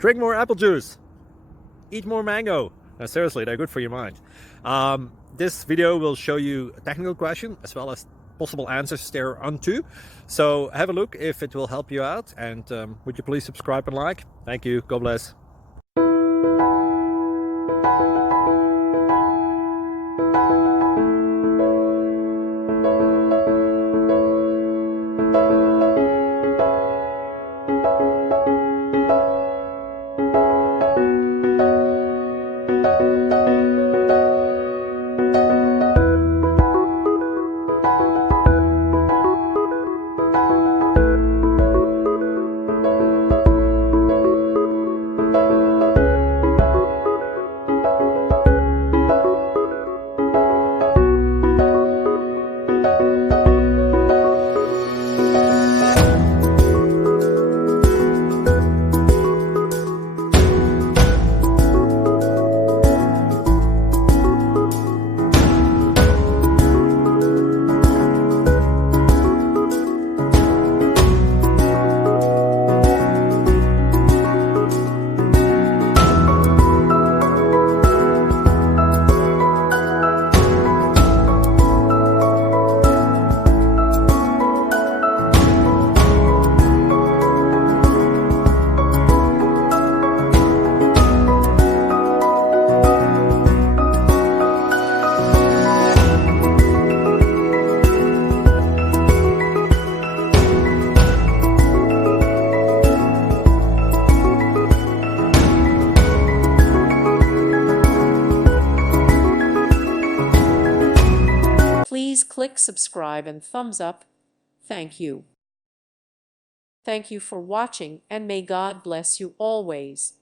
Drink more apple juice. Eat more mango. No, seriously, they're good for your mind. This video will show you a technical question as well as possible answers thereunto. So have a look if it will help you out, and would you please subscribe and like? Thank you. God bless. Please click subscribe and thumbs up. Thank you. Thank you for watching, and may God bless you always.